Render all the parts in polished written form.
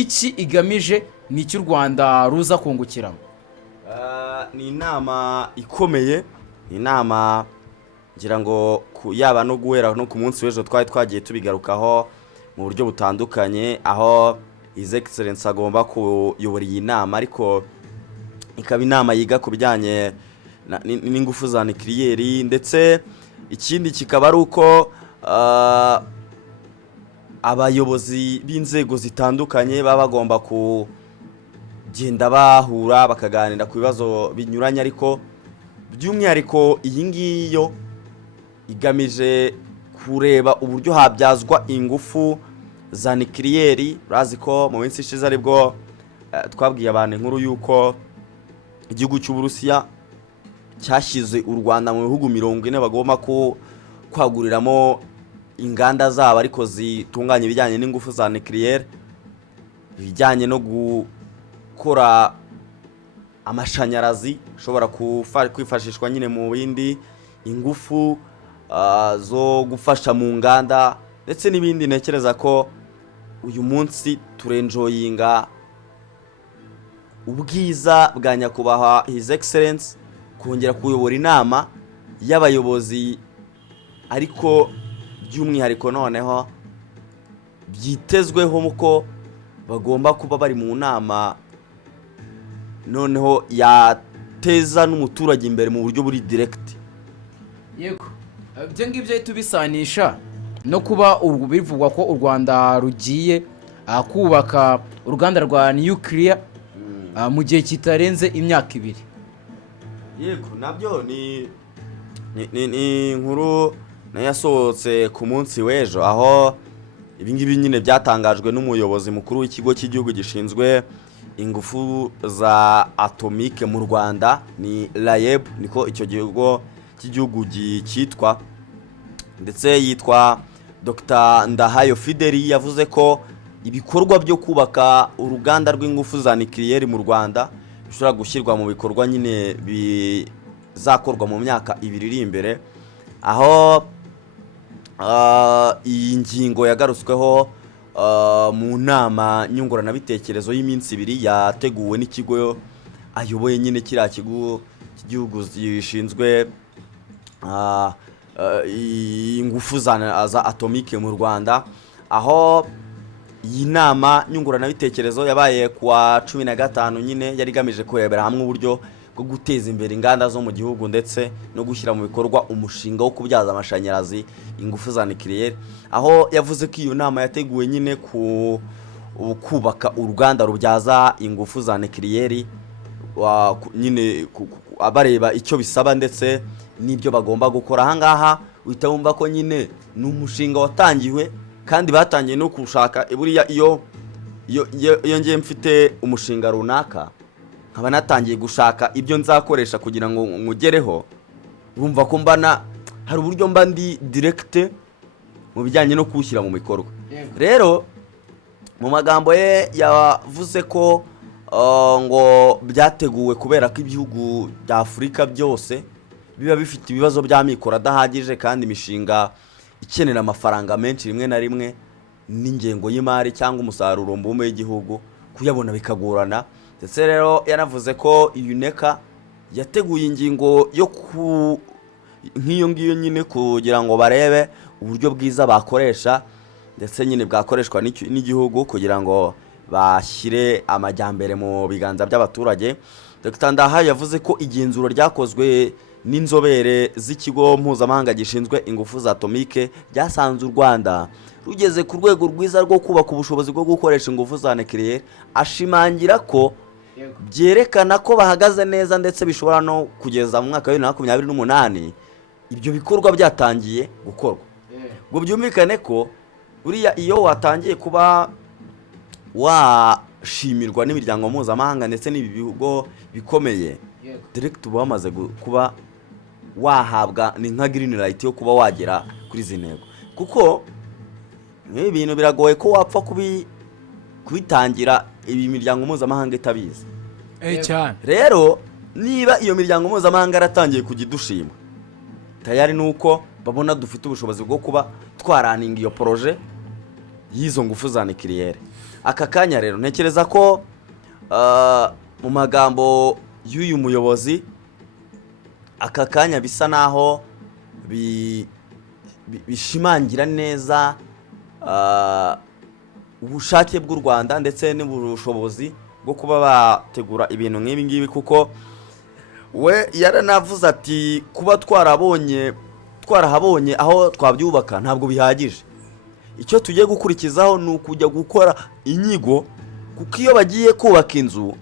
iki igamije ni cy'u Rwanda ruza kungukiramo. Ni inama ikomeye, inama ngira ngo yaba no guhera no ku munsi w'ejo twari twagiye tubigarukaho mu buryo butandukanye, aho His Excellence agomba kuyobora iyi nama, ariko ikaba inama yiga ku bijyanye n'ingufu za nucleaire, ndetse ikindi kikaba ari uko abayobozi b'inzego zitandukanye baba bagomba kugenda bahura bakaganira ku bibazo binyuranye, ariko by'umwihariko iyi ngiyo igamije kureba uburyo habyazwa ingufu za nucleaire. Urazi ko mu minsi ishize aribwo twabwiye abantu inkuru yuko igihugu cy'Uburusiya cyashyize u Rwanda mu bihugu 40 bagomba kwaguriramo inganda zabo ariko zitunganya ibijyanye n'ingufu za nucleaire, ibijyanye no gukora amashanyarazi ushobora kwifashishwa nyine mu bindi, ingufu zo gufasha mu nganda ndetse n'ibindi. Ntekereza ko uyu munsi turenjoyinga ubwiza bwa nyakubahwa His Excellence kongera kuyobora inama y'abayobozi, ariko by'umwihariko noneho byitezweho muko bagomba kuba bari mu nama noneho yateza n'umuturage imbere mu buryo buri direct. Yego, byo ngibyo tubisanisha no kuba bivugwa ko u Rwanda rugiye kubaka uruganda rwa nuclear mu gihe kitarenze imyaka 2. Yego, nabyo ni inkuru yasohotse ku munsi w'ejo, aho ibingibi nyine byatangajwe n'umuyobozi mukuru w'ikigo cy'igihugu gishinzwe ingufu za atomike mu Rwanda, ni RAEB, niko icyo gihugu cy'igihugu cyitwa, ndetse yitwa Dr. Ndahayo Fideli. Yavuze ko ibikorwa byo kubaka uruganda rw'ingufu za nucleaire mu Rwanda bishobora gushyirwa mu bikorwa nyine bizakorwa mu myaka 2 iri imbere, aho iyi ngingo yagarutsweho mu nama nyunguranabitekerezo y'iminsi 2 yateguwe n'ikigo ayoboye nyine kiriya kigo cy'igihugu gishinzwe ingufu za atomike mu Rwanda, aho iyi nama nyunguranabitekerezo yabaye kuwa 15 nyine yari igamije kurebera hamwe uburyo bwo guteza imbere inganda zo mu gihugu ndetse no gushyira mu bikorwa umushinga wo kubyaza amashanyarazi ingufu za nucleaire, aho yavuze ko iyo nama yateguwe nyine kubaka uruganda rubyaza ingufu za nucleaire, nyine abareba icyo bisaba ndetse n'ibyo bagomba gukora. Ahangaha uhita wumva ko nyine ni umushinga watangiwe kandi batangiye no kushaka buriya iyo ngiye mfite umushinga runaka nkaba natangiye gushaka ibyo nzakoresha kugira ngo ngugereho, urumva ko mbana hari uburyo mba ndi direct mu bijyanye no kuwushyira mu bikorwa. Rero mu magambo ye yavuze ko ngo byateguwe kubera ko ibihugu bya Afurika byose biba bifite ibibazo by'amikoro adahagije kandi imishinga ikenera amafaranga menshi rimwe na rimwe n'ingengo y'imari cyangwa umusaruro mbumbe w'igihugu kuyabona bikagorana. Ndetse rero yanavuze ko UNECA yateguye ingingo yo nk'iyo ngiyo nyine kugira ngo barebe uburyo bwiza bakoresha ndetse nyine bwakoreshwa n'igihugu kugira ngo bashyire amajyambere mu biganza by'abaturage. Dr. Ndahayo yavuze ko igenzura ryakozwe n'inzobere z'ikigo mpuzamahanga gishinzwe ingufu za atomike ryasanze u Rwanda rugeze ku rwego rwiza rwo kubaka ubushobozi bwo gukoresha ingufu za nucleaire, ashimangira ko byerekana ko bahagaze neza ndetse bishobora no kugeza mu mwaka wa 2028 ibyo bikorwa byatangiye gukorwa. Ngo byumvikane ko buriya iyo watangiye kuba washimirwa n'imiryango mpuzamahanga ndetse n'ibihugu bikomeye, direct uba wamaze kuba wahabwa ni nka green light yo kuba wagera kuri izi ntego, kuko ibintu biragoye ko wapfa kubitangira ibi miryango mpuzamahanga itabizi cyane. Rero niba iyo miryango mpuzamahanga yaratangiye kugidushima tayari nuko babona dufite ubushobozi bwo kuba twaraninga iyo projet y'izo ngufu za nucleaire. Aka kanya rero ntekereza ko mu magambo y'uyu muyobozi aka kanya bisa naho bishimangira neza ubushake bw'u Rwanda ndetse n'ubushobozi bwo kuba bategura ibintu nk'ibi ngibi, kuko we yaranavuze ati kuba twarahabonye aho twabyubaka ntabwo bihagije, icyo tugiye gukurikizaho ni ukujya gukora inyigo, kuko iyo bagiye kubaka inzu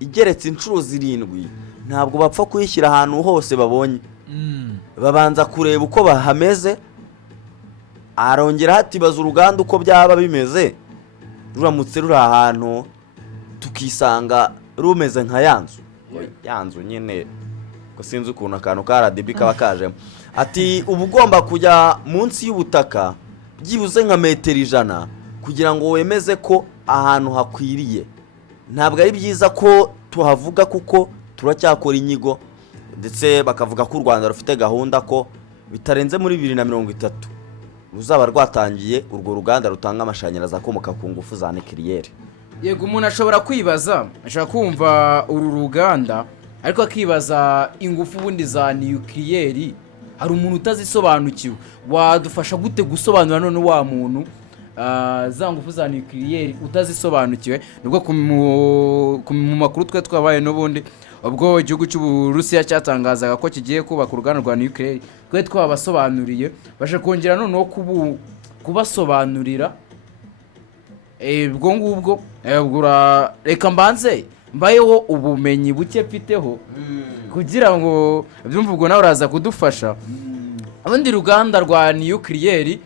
igeretse inshuro 7 ntabwo bapfa kuyishyira ahantu hose babonye, babanza kureba uko bahameze, arongera hatibaza uruganda uko byaba bimeze ruramutse ruri ahantu tukisanga rumeze nka yanzu nyine ko sinzi ukuntu akantu ka RDB kaba kajemo. Ati uba ugomba kujya munsi y'ubutaka byibuze nka metero 100 kugira ngo wemeze ko ahantu hakwiriye. Ntabwo ari byiza ko tuhavuga kuko turacyakora inyigo, ndetse bakavuga ko u Rwanda rufite gahunda ko bitarenze muri 2030 ruzaba rwatangiye urwo ruganda rutanga amashanyarazi akomoka ku ngufu za nucleaire. Yego, umuntu ashobora kwibaza, ashobora kumva uru ruganda ariko akibaza ingufu bundi za nucleaire, hari umuntu utazisobanukiwe, wadufasha gute gusobanura none wa muntu za ngufu za nucleaire utazisobanukiwe? Nubwo mu makuru twe twabaye n'ubundi ubwo igihugu cy'Uburusiya cyatangazaga ko kigiye kubaka uruganda rwa nucleaire, twe twabasobanuriye baje kongera noneho kubasobanurira ubwo ngubwo. Reka mbayeho ubumenyi buke mfiteho kugira ngo byumve, ubwo nawe uraza kudufasha. Ubundi ruganda rwa nucleaire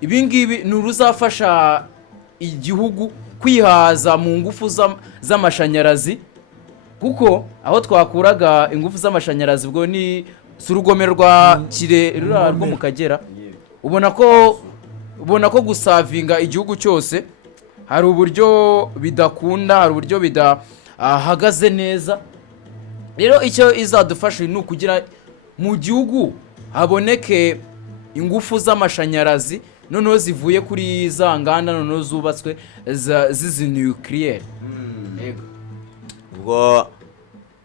ibi ngibi ni uruzafasha igihugu kwihaza mu ngufu z'amashanyarazi, kuko aho twakuraga ingufu z'amashanyarazi ubwo ni urugomero rwa Kirehe rwo mu Kagera. ubona ko gusavinga igihugu cyose hari uburyo bidakunda, hari uburyo bidahagaze neza. Rero icyo izadufasha ni ukugira mu gihugu haboneke ingufu z'amashanyarazi noneho zivuye kuri za nganda noneho zubatswe zizi nucleaire. Ubwo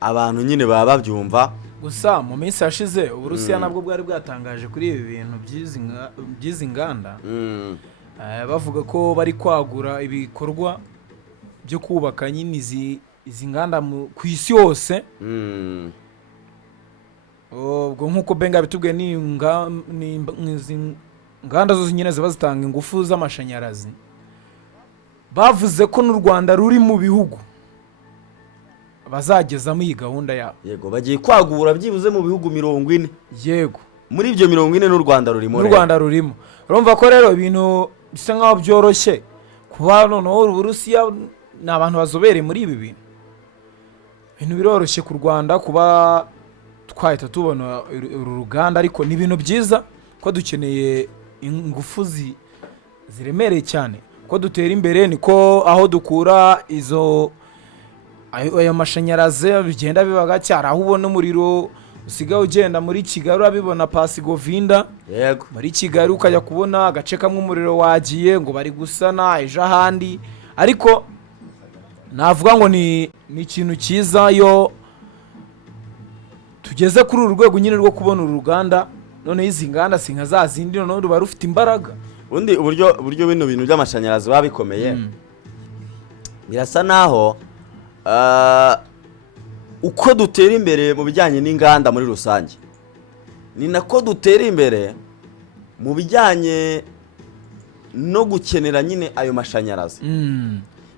abantu nyine baba babyumva. Gusa mu minsi yashize Uburusiya nabwo bwari bwatangaje kuri ibi bintu by'izi nganda, bavuga ko bari kwagura ibikorwa byo kubaka nyine izi nganda ku isi yose. Ubwo nk'uko Benga bitubwiye ni inganda zo nyine ziba zitanga ingufu z'amashanyarazi, bavuze ko n'u Rwanda ruri mu bihugu bazagezamo iyi gahunda yabo. Yego, bagiye kwagura byibuze mu bihugu 40. Yego, muri ibyo 40 n'u Rwanda rurimo. Urumva ko rero ibintu bisa nkaho byoroshye kuba noneho Uburusiya ni abantu bazobereye muri ibi bintu. Ibintu biroroshye ku Rwanda kuba twahita tubona uru ruganda, ariko ni ibintu byiza ko dukeneye ingufu ziremereye cyane, ko dutera imbere niko aho dukura ayo mashanyarazi bigenda biba gake. Aho ubona umuriro usigaye ugenda muri Kigali urabibona Pasi Govinda. Yego, muri Kigali ukajya kubona agace kamwe umuriro wagiye ngo bari gusana ejo ahandi, ariko navuga ngo ni ikintu cyiza yo tugeze kuri uru rwego nyine rwo kubona uru ruganda. None izi nganda sinka za zindi none ruba rufite imbaraga. Undi uburyo bino bintu by'amashanyarazi babikomeye, birasa naho uko dutera imbere mu bijyanye n'inganda muri rusange, ni nako dutera imbere mu bijyanye no gukenera nyine ayo mashanyarazi.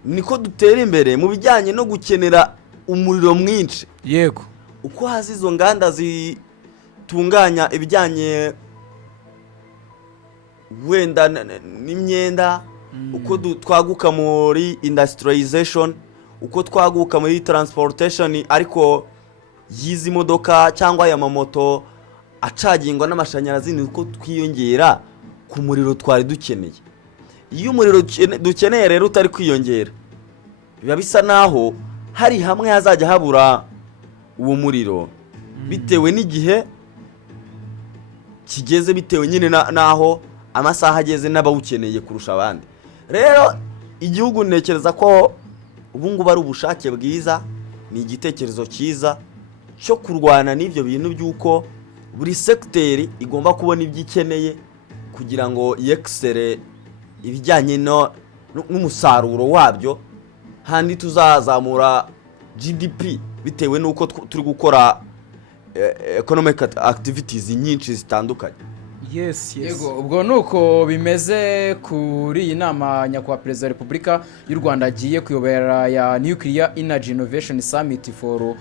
Niko dutera imbere mu bijyanye no gukenera umuriro mwinshi. Yego, uko hazi izo nganda zitunganya ibijyanye wenda n'imyenda, uko twaguka muri industrialization, uko twaguka muri transportation, ariko yizi modoka cyangwa aya mamoto acagingwa n'amashanyarazi, niko twiyongera ku muriro twari dukeneye. Iyo umuriro dukeneye rero utari kwiyongera, biba bisa naho hari hamwe hazajya habura uwo muriro bitewe n'igihe kigeze, bitewe nyine naho amasaha ageze n'abawukeneye kurusha abandi. Rero igihugu ntekereza ko ubu ngubu ari ubushake bwiza, ni igitekerezo cyiza cyo kurwana n'ibyo bintu by'uko buri segiteri igomba kubona ibyo ikeneye kugira ngo yexere ibijyanye n'umusaruro wabyo, handi tuzazamura GDP bitewe n'uko turi gukora economic activities nyinshi zitandukanye. yes yego ubwo nuko bimeze kuri iyi nama nyakubahwa perezida wa repubulika y'u Rwanda agiye kuyobora ya Nuclear Energy Innovation Summit for